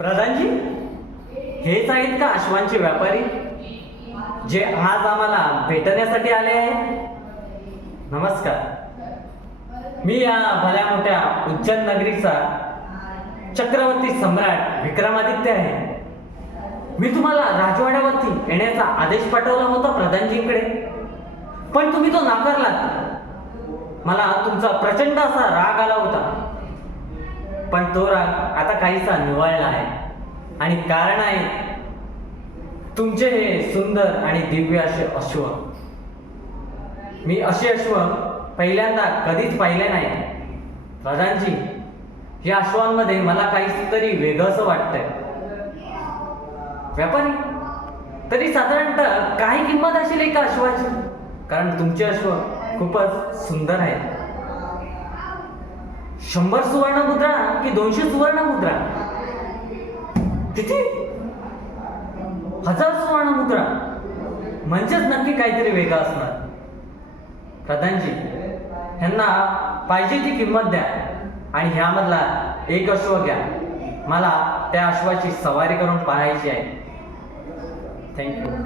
प्रधानजी, हेच आहेत का अश्वांचे व्यापारी जे आज आम्हाला भेटण्यासाठी आले आहेत? नमस्कार, मी या भल्या मोठ्या उज्जैन नगरीचा चक्रवर्ती सम्राट विक्रमादित्य आहे. मी तुम्हाला राजवाड्यावरती येण्याचा आदेश पाठवला होता प्रधानजींकडे, पण तुम्ही तो नाकारलात. मला तुमचा प्रचंड असा राग आला होता, पण तो राग आता काहीसा निवळला आहे. आणि कारण आहे तुमचे हे सुंदर आणि दिव्य असे अश्व. मी असे अश्व पहिल्यांदा कधीच पाहिले नाही. प्रधानजी, या अश्वांमध्ये मला काहीतरी वेगळंच वाटतंय. व्यापारी, तरी साधारणतः काय किंमत असेल एका अश्वाची? कारण तुमचे अश्व खूपच सुंदर आहेत. 100 सुवर्ण मुद्रा की 200 सुवर्ण मुद्रा? किती? 1000 सुवर्ण मुद्रा? म्हणजेच नक्की काहीतरी वेगळं असणार. प्रधानजी, ह्यांना पाहिजे ती किंमत द्या आणि ह्यामधला एक अश्व घ्या. मला त्या अश्वाची सवारी करून पाहायची आहे. थँक्यू.